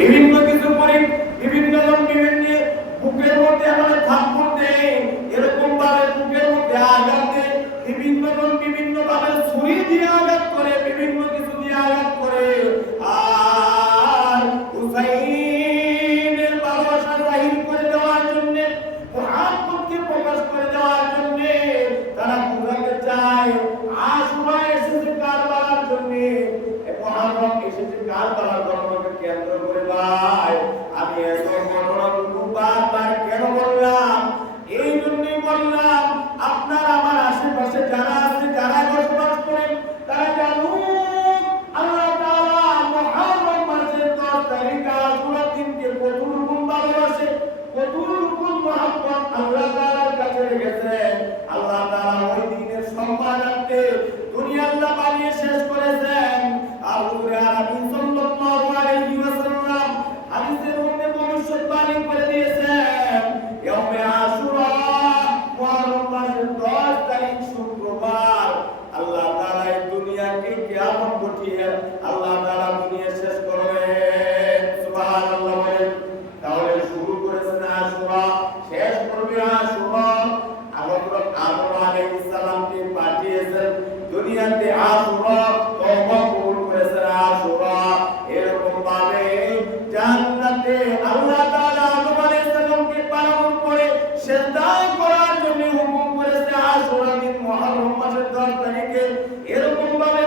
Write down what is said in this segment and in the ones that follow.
বিভিন্ন কিছু করে, বিভিন্ন জন বিভিন্ন বুকের মধ্যে আমাদের থাপ্পড় দেয়, এরকম ভাবে বুকের মধ্যে আঘাত দেয়, বিভিন্ন জন বিভিন্ন ভাবে ছুরি দিয়ে আঘাত করে, বিভিন্ন কিছু দিয়ে আঘাত করে। আর হুসাইনের ভালোবাসা জাহির করে দেওয়ার জন্য, মহব্বতকে প্রকাশ করে দেওয়ার জন্য তারা বুঝাতে চায় আশুরা এসেছে কারবালার জন্য, মুহররম এসেছে কারবালার ঘটনাকে কেন্দ্র করে। ভাই, আমি এত ঘটনাগুলো বারবার কেন বললাম? এই জন্যই বললাম, আপনার আমার আশেপাশে যারা আছে, যারা বসবাস করেন, তারা জানুন আল্লাহ তাআলা মুহররম মাসের 10 তারিখ আশুরা দিনকে কতটুকু ভালোবাসে, কতটুকু মহব্বত আল্লাহ তাআলার কাছে রেখেছেন। আল্লাহ তাআলা ওই দিনের সম্মানার্থে দুনিয়া আল্লাহ বানিয়ে শেষ করেছেন। আর হুজুর আরবি সাল্লাল্লাহু আলাইহি ওয়াসাল্লাম হাদিসের মধ্যে ভবিষ্যৎবাণী করে দিয়েছেন, ইয়াউমে আশুরা মুহররম মাসের 10 তারিখ শুক্রবার আল্লাহ তাআলা এই দুনিয়াকে কিয়ামত ঘটিয়ে আল্লাহ তাআলা দুনিয়া শেষ করবেন। সুবহানাল্লাহ বলেন। তাহলে শুরু করেছেন আশুরা, শেষ করবে আশুরা। হযরত আদম আলাইহিস সালামকে পাঠিয়েছেন দুনিয়াতে আশুরা, তওবা কবুল করেছেন আশুরা। এরকম ভাবে জান্নাতে আল্লাহ তাআলা আদম আলাইহিস সালামকে পালন করে সিজদা করার জন্য হুকুম করেছে আশুরা দিন মুহররম মাসের 10 তারিখে। এরকম ভাবে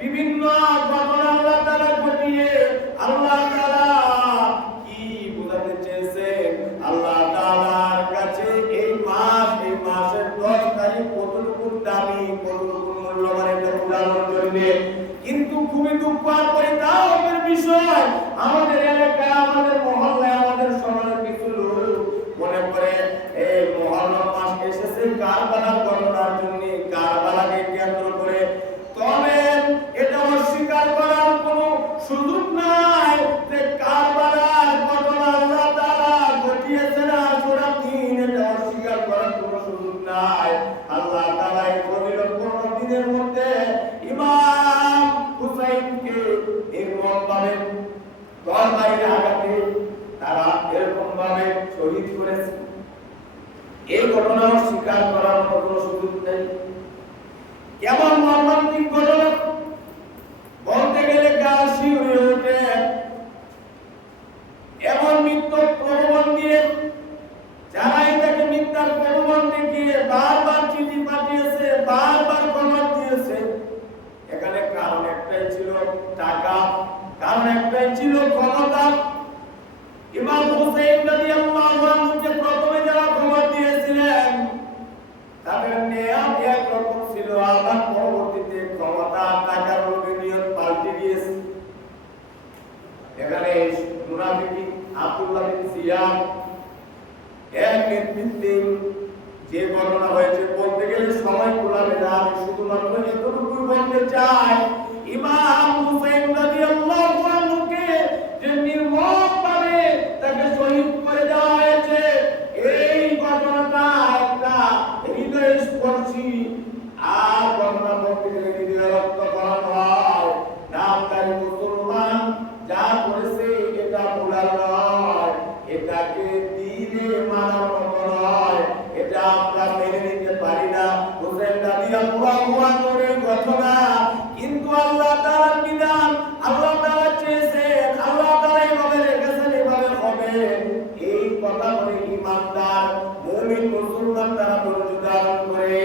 বিভিন্ন ঘটনা আল্লাহ তাআলা ঘটিয়ে আল্লাহ তাআলা কি বোঝাতে চেয়েছেন? আল্লাহ তাআলার কাছে এই মাসের 10 তারিখ কতটুকু দামি, কতটুকু মূল্যবান এটা বোঝানোর জন্য। কিন্তু খুবই দুঃখ আর পরিতাপের বিষয়, আমাদের এলাকায়, আমাদের মহল্লায়, আমাদের সমাজের কিছু লোক মনে করে এই মুহররম মাস এসেছে কারবালার ঘটনার জন্য, কারবালাকে কেন্দ্র করে। তবে এটা অস্বীকার করার কোনো সুযোগ নাই যে কারবালার ঘটনা আল্লাহ তাআলা ঘটিয়েছেন আশুরা দিন, এটা অস্বীকার করার কোনো সুযোগ নাই। আল্লাহ তাআলা এই ফজিলতপূর্ণ দিনের মধ্যে ইমাম হুসাইনকে এরকম ভাবে তরবারির আঘাতে তারা এরকম ভাবে শহীদ করেছে। এই ঘটনা অস্বীকার করার মতো কোনো সুযোগ নেই। কেমন মর্মান্তিক ঘটনা বলতে গেলে গা শিউরে ওঠে। এমন মিথ্যা প্রলোভন দিয়ে যারা এটাকে মিথ্যার প্রলোভন দেখিয়ে বারবার চিঠি পাঠিয়েছে, বারবার খবর দিয়েছে, এখানে কারণ একটাই ছিল টাকা, কারণ একটাই ছিল ক্ষমতা। ইমাম হুসাইন রাদিয়াল্লাহু আনহুকে প্রথমে যারা খবর দিয়েছিলেন তাদের নিয়ত একরকম ছিল, আবার পরবর্তীতে ক্ষমতা টাকার লোভে নিয়ত পাল্টে গিয়েছে। এখানে মুনাফিক আব্দুল্লাহ বিন জিয়াদ এর নেতৃত্বে যে ঘটনা হয়েছে, বলতে গেলে সময় কুলাবে না, আমি শুধুমাত্র এতটুকু বলতে চাই, ইমাম হুসাইন রাদিয়াল্লাহু আনহুকে যে নির্মমভাবে তাকে শহীদ করে দেওয়া হয়েছে, এই ঘটনাটা একটা হৃদয়স্পর্শী। আর ঘটনা বলতে গেলে হৃদয় রক্তকরণ হয়। নামদারি মুসলমান যা করেছে এটা ভুলার নয়, এটাকে দিলে মানার মতো নয়, এটা আমরা মেনে নিতে পারি না। হুসাইন রাদিয়াল্লাহু আনহুর এই ঘটনা, কিন্তু আল্লাহ তাআলার বিধান, আল্লাহ তাআলা চেয়েছেন, আল্লাহ তাআলা এভাবে রেখেছেন, এভাবে হবে। এই কথা বলে ইমানদার মুমিন মুসলমান তারা ধৈর্য ধারণ করে।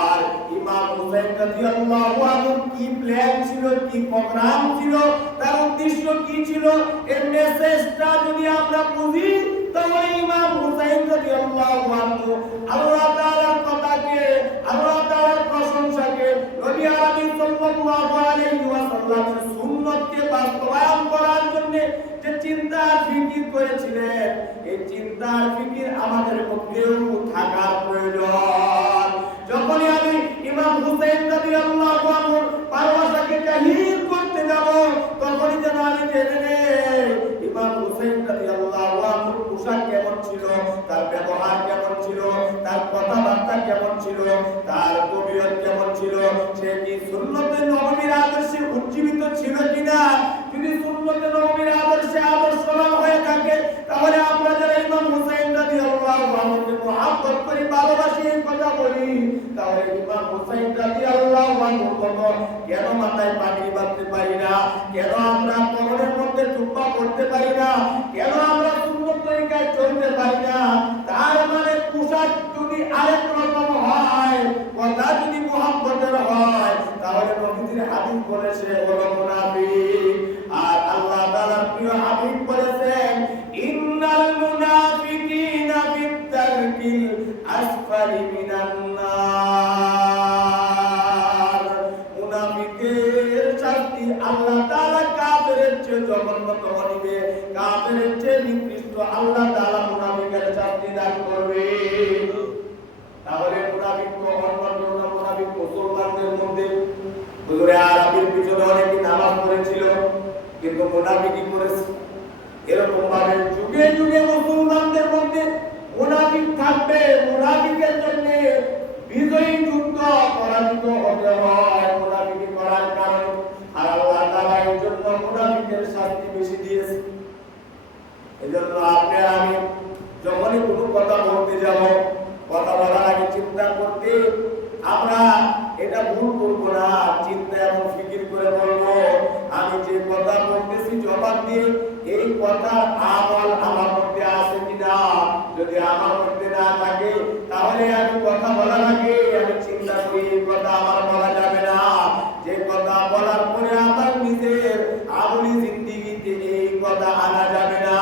আর ইমাম হুসাইন রাদিয়াল্লাহু আনহু কি প্ল্যান ছিল, কি প্রোগ্রাম ছিল, তার উদ্দেশ্য কি ছিল, এর মেসেজটা যদি আমরা বুঝি, তাহলে ইমাম হুসাইন রাদিয়াল্লাহু আনহু আল্লাহ তাআলার কথাকে, আল্লাহ তাআলার প্রশংসাকে, নবী আরবি সাল্লাল্লাহু আলাইহি ওয়াসাল্লামের সুন্নতকে বাস্তবায়ন করার জন্য যে চিন্তা ফিকির করেছিলেন, এই চিন্তার ফিকির আমাদের মধ্যেও থাকার প্রয়োজন। যখনই আমি ইমাম হুসাইন রাদিয়াল্লাহু আনহুর ভালোবাসাকে জাহির করতে যাব, তখনই যেন আমি জেনে নেই ইমাম হুসাইন রাদিয়াল্লাহু আনহুর পোশাক কেমন ছিল, তার ব্যবহার কেমন ছিল, তার কথাবার্তা কেমন ছিল, তার তবিয়ত কেমন ছিল, সে কি সুন্নতে নববীর আদর্শে উজ্জীবিত ছিল কিনা। যদি সুন্নতে নববীর আদর্শে নিকটতম দিবে, কাফেরের চেয়ে নিকৃষ্ট আল্লাহ তাআলা মুনাফিকের শাস্তি দান করবে। তাহলে মুনাফিক তো অন্য কেউ না, মুনাফিক মুসলমানদের মধ্যে। হুজুরে আরবির পিছনে অনেকে নামাজ পড়েছিল, কিন্তু মুনাফিকি করেছে। এরকম ভাবে যুগে যুগে মুসলমানদের মধ্যে মুনাফিক থাকবে। মুনাফিকের জন্য বিজয়ী যুদ্ধ পরাজিত হতে হয় মুনাফিকি করার কারণে। আর আল্লাহ তাআলা এর জন্য মুনাফিকের শাস্তি বেশি দিয়েছে। এজন্য আপনি আমি যখনই কোনো কথা বলতে যাব, কথা বলার আগে চিন্তা করতে, আমরা এটা ভুল করব না, চিন্তা এবং ফিকির করে বলবো আমি যে কথা বলতেছি জবাব দিয়ে এই কথার আমল আমার মধ্যে আছে কিনা। যদি আমার মধ্যে না থাকে তাহলে আমি কথা বলার আগে আমি চিন্তা করি এই কথা আমার বলা যাবে না। যে কথা বলার পরে আমার নিজের আমলি জিন্দেগিতে এই কথা আনা যাবে না,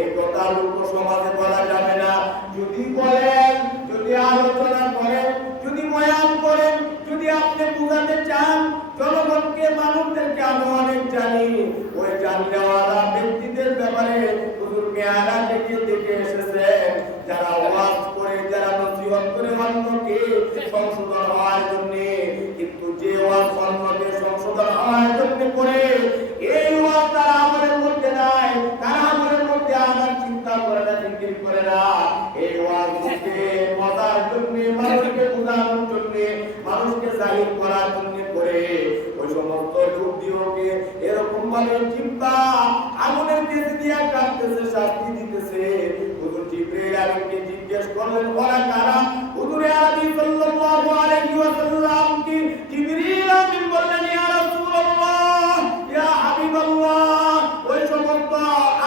এই কথা লোক সমাজে বলা যাবে না। যদি বলেন, যদি আলোচনা করেন, যদি বয়ান করেন, যদি আপনি বুঝাতে চান জনগণকে, মানুষদেরকে, আমি অনেক জানি ওই জানলেওয়ালা ব্যক্তিদের ব্যাপারে হুজুর মেয়ারা থেকে দেখে এসেছেন, যারা ওয়াজ করে, যারা নসিহত করে অন্যকে সংশোধন হওয়ার জন্য, কিন্তু যে ওয়াজ অন্যকে সংশোধন হওয়ার জন্য করে এই ওয়াজ তারা আমাদের মধ্যে নাই, তারা আমাদের মধ্যে আনার চিন্তা করে না, ফিকির করে না। এই ওয়াজকে মজার জন্য, মানুষকে বোঝানোর জন্য, মানুষকে জাহির করার জন্য করে ওই সমস্ত লোক দিওকে এরকম ভাবে চিন্তা আগুনের কেসে দিয়া কাটতেছে, শাস্তি দিতেছে। হুজুর জিবরাইল আলাইহিসসালামকে জিজ্ঞেস করলেন ওরা কারা? হুজুর আরবি সাল্লাল্লাহু আলাইহি ওয়াসাল্লাম কি জিবরাইল আমিন বললেন ইয়া রাসূলুল্লাহ, ইয়া হাবিবাল্লাহ, ওই সমস্ত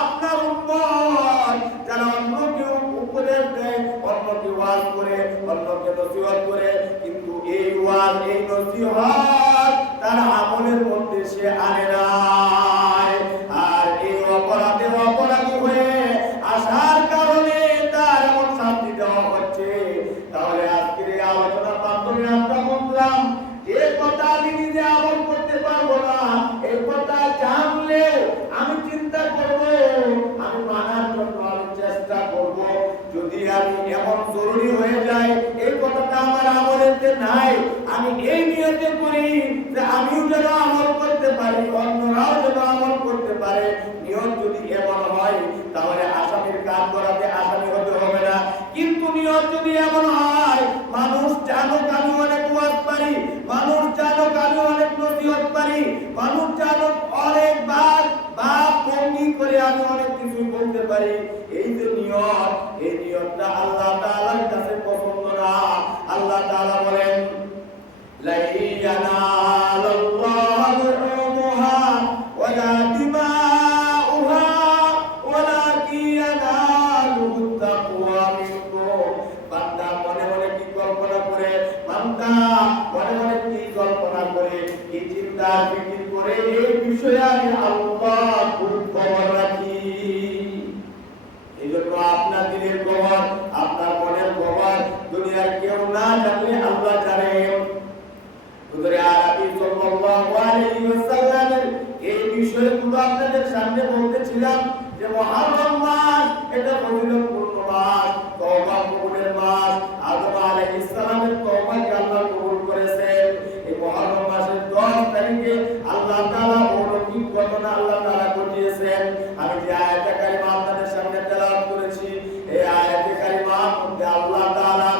আপনার উম্মত যারা অন্যকে উপদেশ দেয়, অন্যকে ওয়াজ করে, অন্যকে নসিহত করে, কিন্তু এই ওয়াজ, এই নসিহত তার আমলের মধ্যে সে আনে নাই। আর এই অপরাধে অপরাধী হয়ে আসার কারণে তার এমন শাস্তি দেওয়া হচ্ছে। তাহলে আজকের এই আলোচনার মাধ্যমে আমরা বুঝলাম যে কথা আমি নিজে আমল করতে পারবো না, এই কথা জানলেও আমি চিন্তা করব, আমি মানার জন্য আমি চেষ্টা করব। যদি আমি এমন জরুরি হয়ে যায় এই কথাটা আমার আমলেতে নাই, আমি এই নিয়তে করি যে আমিও যেন আমল করতে পারি, অন্যরাও যেন আমল করতে পারে, নিয়ত যদি এমন হয় তাহলে আসামির কাজ করাতে আসামি হতে হবে না। কিন্তু নিয়ত যদি এমন হয় মানুষ জানুক আমি অনেক ওয়াজ পারি, মানুষ জানুক আমি অনেক নসিহত পারি, মানুষ জানুক অনেক বাপ ভঙ্গি করে আমি অনেক কিছু বলতে পারি, এই যে নিয়ত, এই নিয়তটা আল্লাহ তাআলার কাছে পছন্দ না। আল্লাহ তাআলা বলেন লা ইয়ানালুল্লাহু লুহুমুহা ওয়ালা দিমাউহা ওয়ালাকিন ইয়ানালুহুত তাকওয়া মিনকুম। বান্দা মনে মনে কি কল্পনা করে, বান্দা মনে মনে কি কল্পনা করে, কি চিন্তা ফিকির করে, এই বিষয়ে আমি আল্লাহ খুব খবর রাখি। এই জন্য আপনার দিলের খবর, আপনার মনের খবর দুনিয়ার কেউ না জানলে আল্লাহ জানেন। হুজুর আরবি সাল্লাল্লাহু আলাইহি ওয়াসাল্লামের এই বিষয়গুলো আপনাদের সামনে বলতেছিলাম যে মুহররম মাস এটা ফজিলতপূর্ণ মাস, তওবা কবুলের মাস। আদম আলাইহিস সালামের তওবাকে আল্লাহ কবুল করেছেন। এই মুহররম মাসের 10 তারিখে আল্লাহ তাআলা অলৌকিক ঘটনা আল্লাহ তাআলা ঘটিয়েছেন। আমি যে আয়াতে কারিমা আপনাদের সামনে তেলাওয়াত করেছি, এই আয়াতে কারিমার মধ্যে আল্লাহ তাআলা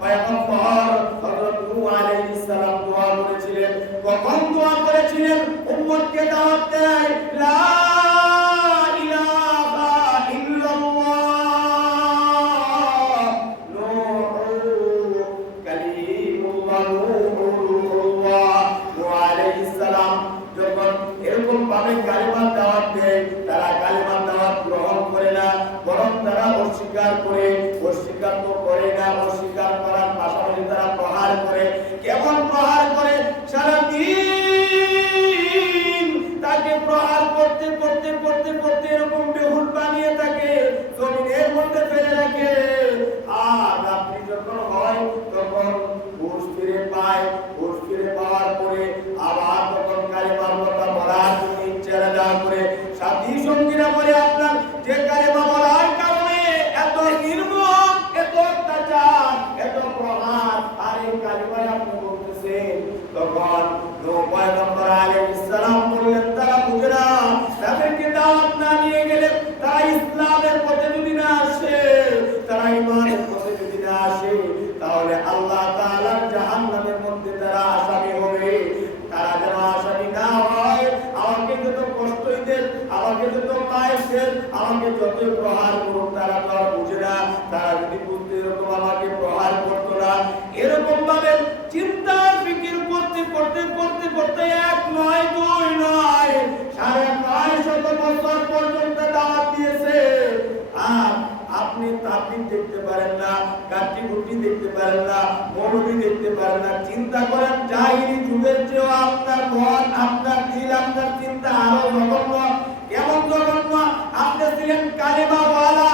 পয়গম্বর হযরত নূহ আলাইহিস সালাম দোয়া করেছিলেন। কখন দোয়া করেছিলেন? উম্মতকে দাওয়াত দেয় লা ইলাহা ইল্লাল্লাহ নূহ কালিমুল্লাহ নূরুল্লাহ। নূহ আলাইহিস সালাম যখন এরকম ভাবে কালিমার দাওয়াত দেয়, তারা কালিমার দাওয়াত গ্রহণ করে না, বরং তারা অস্বীকার করে। অস্বীকার তো করে না, অস্বীকার করার পাশাপাশি তারা প্রহার করে। কেমন প্রহার করে? সারাদিন তাকে প্রহার করতে করতে করতে করতে এরকম বেহুশ বানিয়ে তাকে জমিনের মধ্যে ফেলে রাখে। আর রাত্রি যখন হয় তখন হুঁশ ফিরে পায়। হুঁশ ফিরে পাওয়ার পরে আবার তখন কালিমার কথা বলার জন্য ইচ্ছা করে সাথী আমাকে যত মায়ের আমাকে যত প্রহার করুক তারা তো আর বুঝে না, তারা যদি বুঝতে এরকম আমাকে প্রহার করতো না। এরকম ভাবে চিন্তা ফিকির করতে করতে করতে করতে 1 নয় 2 নয় 950 বছর পর্যন্ত দাওয়াত দিয়েছে। আর আপনি তাবিদ দেখতে পারেন না, কাটি কুটি দেখতে পারেন না, মৌলবি দেখতে পারেন না। চিন্তা করেন জাহিলি যুগের চেয়েও আপনার মন, আপনার দিল, আপনার চিন্তা আরো জঘন্য। কেমন জঘন্য? আপনি ছিলেন কালেমাওয়ালা,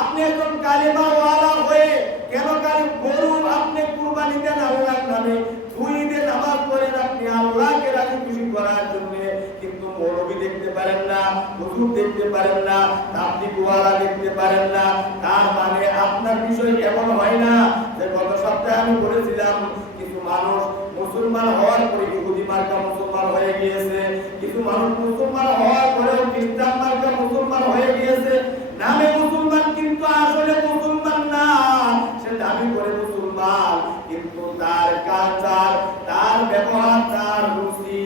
আপনি একজন কালেমাওয়ালা হয়ে কেন গরু আপনি কুরবানি দেন আল্লাহর নামে, 2 ঈদে নামাজ পড়েন আপনি আল্লাহকে রাজি খুশি করার জন্য, কিন্তু মৌলবি দেখতে পারেন না, হুজুর দেখতে পারেন না, তাবলীগওয়ালা দেখতে পারেন না। তার মানে আপনার বিষয় এমন হয় না যে গত সপ্তাহে আমি বলেছিলাম কিছু মানুষ মুসলমান হওয়ার পরে ইহুদি মার্কা মুসলমান হয়ে গিয়েছে, কিছু মানুষ মুসলমান হওয়ার পরেও খ্রিস্টান মার্কা মুসলমান হয়ে গিয়েছে। নামে মুসলমান কিন্তু আসলে মুসলমান না, সে দাবি করে মুসলমান, কিন্তু তার কালচার, তার ব্যবহার, তার রুচি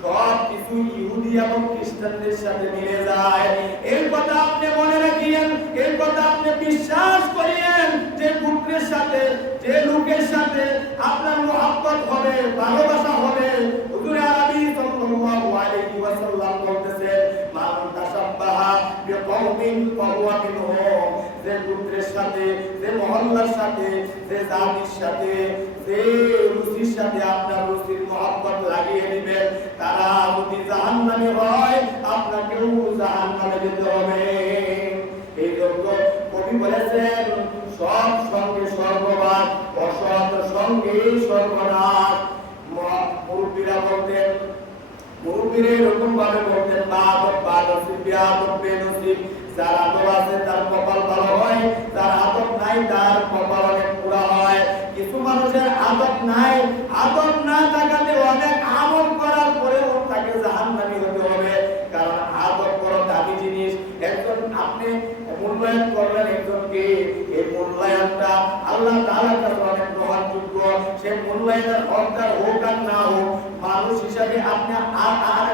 সব কিছু ইহুদি এবং খ্রিস্টানদের সাথে মিলে যায়। এই কথা আপনি মনে রাখিয়েন, এই কথা আপনি বিশ্বাস করিয়েন যে পুত্রের সাথে, যে লোকের সাথে আপনার মহব্বত হবে, ভালোবাসা হবে। হুজুর আরবি সাল্লাল্লাহু আলাইহি ওয়াসাল্লাম বলতেছেন, মান তাশাব্বাহা বিকওমিন ফাহুয়া মিনহুম। যে পুত্রের সাথে, যে মহল্লার সাথে, যে জাতির সাথে, যে রুচির সাথে আপনার রুচির মহব্বত লাগিয়ে দিবেন, তারা যদি জাহান্নামী হয় আপনাকেও জাহান্নামে যেতে হবে। এই জন্য কবি বলেছেন, সব সঙ্গে সর্ববাদ, অসৎ সঙ্গে সর্বনাশ। মুরব্বীরা বলতেন, মুরব্বীরা এরকম ভাবে বলতেন, যার আদব আছে তার কপাল ভালো হয়, যার আদব নাই তার কপাল অনেক পুরা হয়। কিছু মানুষের আদব নাই, আদব না থাকাতে অনেক আমল করার পরেও তাকে জাহান্নামী হতে হবে, কারণ আদব বড় দামি জিনিস। একজন আপনি মূল্যায়ন করলেন একজনকে, এই মূল্যায়নটা আল্লাহ তাআলার কাছে অনেক গ্রহণযোগ্য। সে মূল্যায়নের হকদার হোক আর না হোক, মানুষ হিসাবে আপনি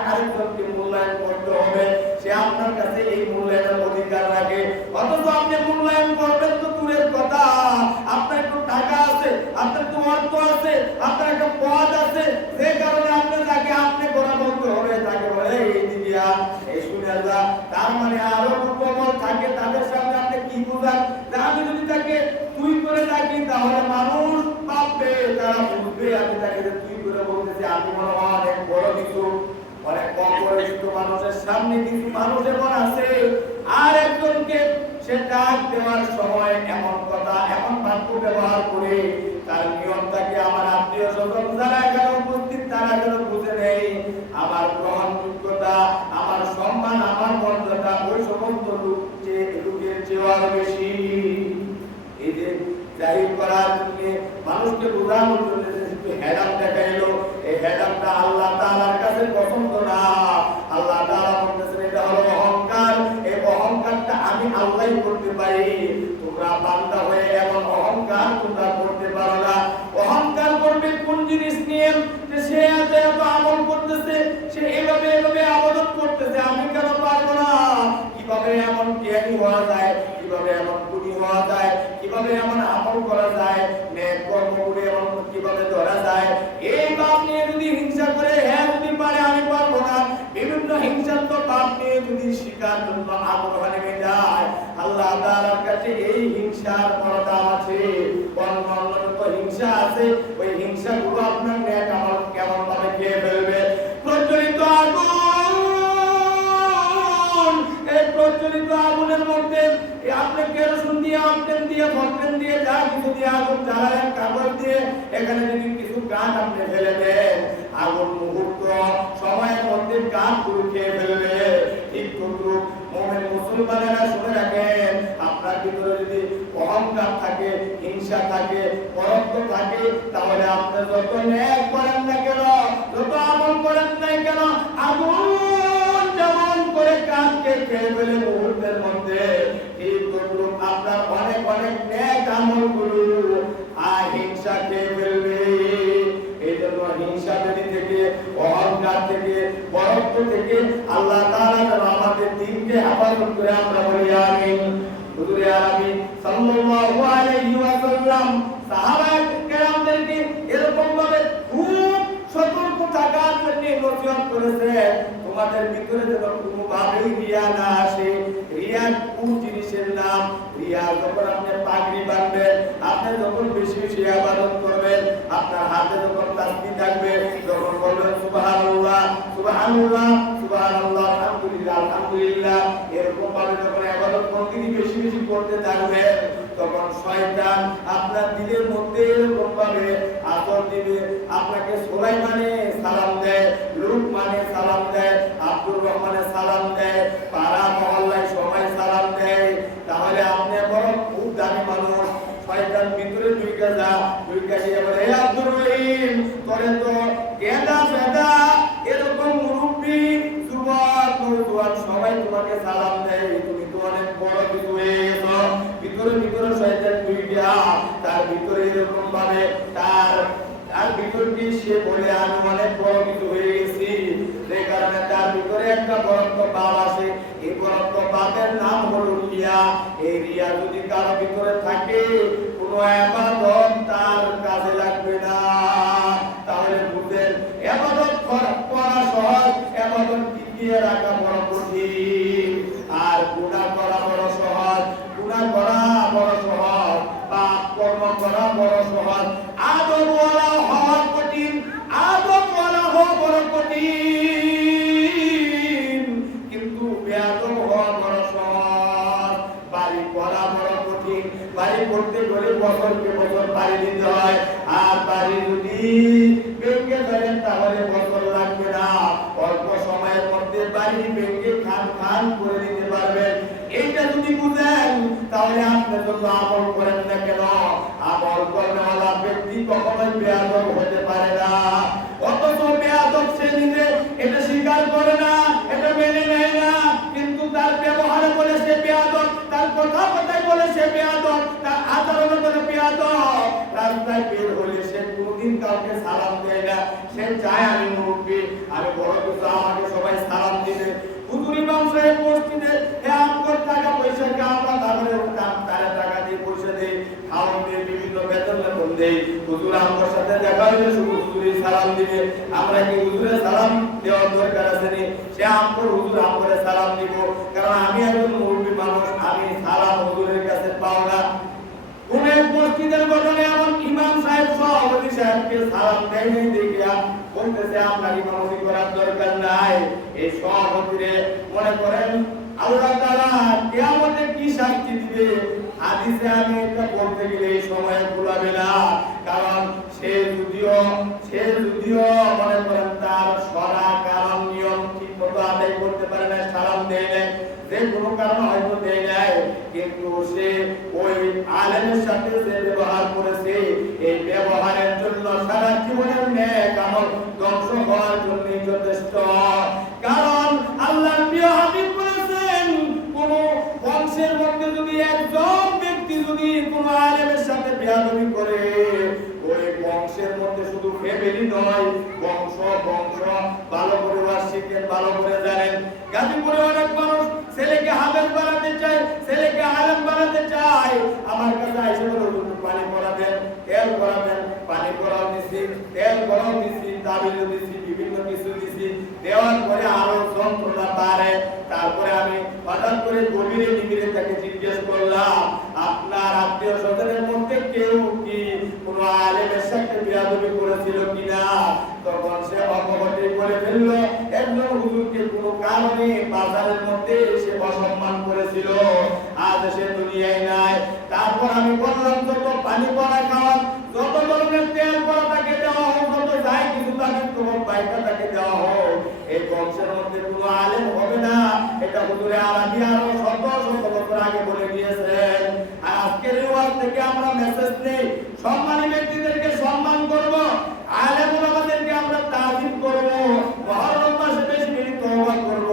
আরেকজনকে মূল্যায়ন করতে হবে, সে আপনার কাছে এই মূল্যায়নের অধিকার রাখে। অথচ আপনি মূল্যায়ন করবেন তো দূরের কথা, আপনার একটু টাকা আছে, আপনার একটু অর্থ আছে, আপনার একটা পদ আছে, যে কারণে আপনি তাকে আপনি করে বলতে হবে, তাকে বলে এই দিদিয়া এই শুনে যা। তার মানে আরো প্রবল থাকে, তাদের সামনে আপনি কি বুঝান যে আমি যদি তাকে তুই করে ডাকি তাহলে মানুষ ভাববে, তারা বুঝবে আমি তাকে তুই করে বলতেছি, আমি মনে হয় অনেক বড় কিছু। অনেক কম পরিচিত মানুষের সামনে কিছু মানুষ এমন আছে, আর একজনকে সে ডাক দেওয়ার সময় এমন কথা, এমন বাক্য ব্যবহার করে তার নিয়মটাকে আমার আত্মীয় স্বজন যারা এখানে উপস্থিত তারা যেন বুঝে নেই, আমার গ্রহণযোগ্যতা, আমার সম্মান, আমার মর্যাদা ওই সমস্ত লোকের চেয়ে আরো বেশি। এই যে জাহির করার জন্য, মানুষকে বোঝানোর জন্য হেডাম দেখাইলো, এই হেডামটা আল্লাহ তাআলার কাছে পছন্দ না। আল্লাহ তাআলা বলতেছেন এটা হলো অহংকার, এই অহংকারটা আমি আল্লাহই করতে পারি, তোমরা বান্দা হয়ে এমন অহংকার তোমরা করতে পারো না। অহংকার করবে কোন জিনিস নিয়ে? যে সে এত আমল করতেছে, সে এভাবে এভাবে আবাদত করতেছে, আমি কেন পারবো না? কিভাবে এমন জ্ঞানী হওয়া যায়, কিভাবে এমন গুণী হওয়া যায়, কিভাবে এমন আমল করা যায়, নেক কর্মগুলো এমন কিভাবে ধরা যায়, এই ভাব নিয়ে যদি হিংসা করে, হ্যাঁ যদি পারে আমি পারবো না, বিভিন্ন হিংসাত্মক ভাব নিয়ে যদি শিকার জন্য আগ্রহ নেমে যায়, আল্লাহ তাআলার কাছে এই হিংসার বড় দাম আছে। অন্যান্য হিংসা আছে, ওই হিংসাগুলো আপনার নেক আমল কেমন ভাবে খেয়ে ফেলবে। প্রজ্বলিত আগুন, এই প্রজ্বলিত আগুনের মধ্যে আপনি কেরোসিন দিয়ে, অক্টেন দিয়ে, ফকটেন দিয়ে, যা কিছু দিয়ে আগুন জ্বালালেন, কাগজ দিয়ে, এখানে যদি কিছু কাঠ আপনি ফেলে দেন, আগুন মুহূর্ত সময়ের মধ্যে কাঠ পুরো খেয়ে ফেলবে। ঠিক তদ্রুপ মুমিন মুসলমানেরা শুনে রাখেন, আপনার ভিতরে যদি অহংকার থাকে, হিংসা থাকে, পরত্ব থাকে, তাহলে আপনি যত নেক করেন না কেন, যত আমল করেন না কেন, আগুন যেমন করে কাঠকে খেয়ে ফেলে মুহূর্তের মধ্যে, ঠিক তদ্রুপ আপনার অনেক অনেক নেক আমলগুলো হিংসা খেয়ে ফেলবে। এই জন্য হিংসা থেকে, অহংকার থেকে, পরত্ব থেকে আল্লাহ তাআলা আমাদের রিয়া কোন জিনিসের নাম? রিয়া যখন আপনি পাগড়ি বাঁধবেন, আপনি যখন বেশি বেশি ইবাদত করবেন, আপনার হাতে যখন তাসবিহ থাকবে, যখন বলবেন সুবহানাল্লাহ সুবহানাল্লাহ সুবহানাল্লাহ আলহামদুলিল্লাহ আলহামদুলিল্লাহ, এরকম ভাবে যখন ইবাদত বন্দেগী বেশি বেশি করতে থাকবেন, তখন শয়তান আপনার দিলের মধ্যে এরকম ভাবে আসর দিবে। আপনাকে সুলাইমানে সালাম দেয়, লুকমানে সালাম দেয়, আব্দুর রহমানে সালাম দেয়, পাড়া মহল্লায় সবাই সালাম দেয়। তাহলে আপনি বড় খুব দামি মানুষ। শয়তান ভিতরে ঢুকে গিয়ে বলে, হে আব্দুর রহিম, তোরে তো গেদা ফেদা এরকম মুরব্বি যুবক নওজোয়ান সবাই তোমাকে সালাম দেয়, তুমি তো অনেক বড় কিছু হয়ে গেছো। ভিতরে ভিতরে শয়তান ঢুকে তার ভিতরে এরকম ভাবে তার ভিতরটি সে বলে আমি অনেক বড় কিছু হয়ে গেছি। সেই কারণে তার ভিতরে একটা বরত্ব ভাব আসে। এই বরত্ব ভাবের নাম হলো রিয়া। এই রিয়া যদি কারো ভিতরে থাকে, কোনো ইবাদত তার কাজে লাগবে না। তাহলে বুঝেন, ইবাদত করা সহজ, ইবাদত টিকিয়ে রাখা বড় কঠিন। আর গুনাহ করা বড় সহজ, গুনাহ করা বড় সহজ, পাপ কর্ম করা বড় সহজ। আদব ওয়ালা হওয়া কঠিন, আদব ওয়ালা হওয়া বড় কঠিন, কিন্তু বেয়াদব হওয়া বড় সহজ। বাড়ি করা বড় কঠিন, বাড়ি করতে গেলে বছরকে বছর বাড়ি দিতে হয়। আর বাড়ি যদি ভেঙে ফেলেন তাহলে বছর লাগবে না, অল্প সময়ের মধ্যে বাড়ি ভেঙে খান খান করে দিতে পারবেন। এইটা যদি বুঝেন, তাহলে আপনি যত আমল করেন না কেন, আমল করাওয়ালা ব্যক্তি কখনোই বেয়াদব হতে পারে না। অথচ বেয়াদব সে নিজে এটা স্বীকার করে না, এটা মেনে নেয় না, কিন্তু তার ব্যবহারে বলে সে বেয়াদব, তার কথায় বলে সে বেয়াদব, তার আচরণে বলে বেয়াদব। রাস্তায় বের হলে সে কোনোদিন কাউকে সালাম দেয় না। সে চায় আমি মুরব্বি, আমি বড় কিছু, আমাকে সবাই সালাম দিবে। হুজুর ইমাম সাহেব মসজিদে আমগর টাকা পয়সা কে আমরা তাহলে তার টাকা দিয়ে পয়সা দেই, খাওয়ান দিয়ে বিভিন্ন বেতন বেতন দেই। হুজুর আমগর সাথে দেখা হইলে শুধু হুজুরই সালাম দিবে। আমরা কি হুজুরের সালাম দেওয়ার দরকার আছে নি? সে আমগর হুজুর আমগরে সালাম দিব, কারণ আমি একজন মুরব্বি মানুষ, আমি সালাম হুজুরের কাছে পাও না। কোন এক মসজিদের ঘটনা এমন ইমাম সাহেব সভাপতি সাহেবকে সালাম দেয় নাই দেখিয়া বলতেছে আপনার ইমামতি করার দরকার নাই। এই সভাপতিরে মনে করেন আল্লাহ তাআলা কিয়ামতে কি শাস্তি দিবে, হাদিসে আমি এটা বলতে গেলে এই সময় ভুলাবে না। কারণ সে যদিও মনে করেন তার সরা কারণ নিয়ম ঠিক মতো আদায় করতে পারে না, সালাম দেয় না, যে কোনো কারণ হয়তো দেয় নাই, কিন্তু সে ওই আলেমের সাথে যে ব্যবহার করেছে, এই ব্যবহারের জন্য সারা জীবনের নেক আমল ধ্বংস হওয়ার জন্য যথেষ্ট। কারণ আল্লাহর প্রিয় হাবিব বলেছেন, কোন বংশের মধ্যে যদি একজন ব্যক্তি যদি কোন আলেমের সাথে বেয়াদবি করে, ওই বংশের মধ্যে শুধু ফ্যামিলি নয়, বংশ ভালো করে শিখেন, ভালো করে জানেন। গাজীপুরে অনেক মানুষ ছেলেকে হাফেজ বানাতে চায়, ছেলেকে আলেম বানাতে চায়। আমার কাছে আইসা বলে পানি পড়াবেন, তেল পড়াবেন, পানি পড়াও দিছি, তেল পড়াও দিছি, তাবিজও দিছি, বিভিন্ন কিছু দিছি, দেওয়ার পরে আরো যন্ত্রণা বাড়ে। তারপরে আমি হঠাৎ করে গভীরে নিবিড়ে তাকে জিজ্ঞেস করলাম, আপনার আত্মীয় স্বজনের মধ্যে কেউ কি কোন আলেমের সাথে বেয়াদবি করেছিল কিনা? তখন সে অপঘটে বলে ফেললো, একজন হুজুরকে কোনো কারণে বাজারের মধ্যে এসে অসম্মান করেছিল, আজ সে দুনিয়ায় নাই। তারপর আমি বললাম, যত পানি পড়া খাওয়া, যত ধরনের তেল পড়া তাকে দেওয়া হোক, যত যাই কিছু তাকে তোমার বাইকা তাকে দেওয়া হোক, এই বংশের মধ্যে কোনো আলেম হবে না। এটা হুজুরে আরবি আরো শত বছর আগে বলে দিয়েছেন। আর আজকের ওয়াজ থেকে আমরা মেসেজ নেই, সম্মানী ব্যক্তিদেরকে সম্মান করব, আলেম ওলামাদেরকে আমরা তাজিম করব, মুহররম মাসে বেশি বেশি তওবা করব।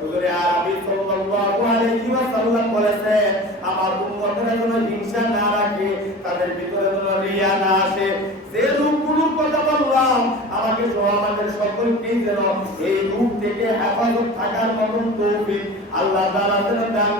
হুজুরে আরবি সাল্লাল্লাহু আলাইহি ওয়াসাল্লাম বলেছেন, আমার উম্মতেরা যেন হিংসা না রাখে, তাদের ভিতরে যেন রিয়া না আসে। যে রূপগুলোর কথা বললাম, আমাকে আমাদের সকলকেই যেন এই রূপ থেকে হেফাজত থাকার মতন তৌফিক আল্লাহ তাআলা যেন দান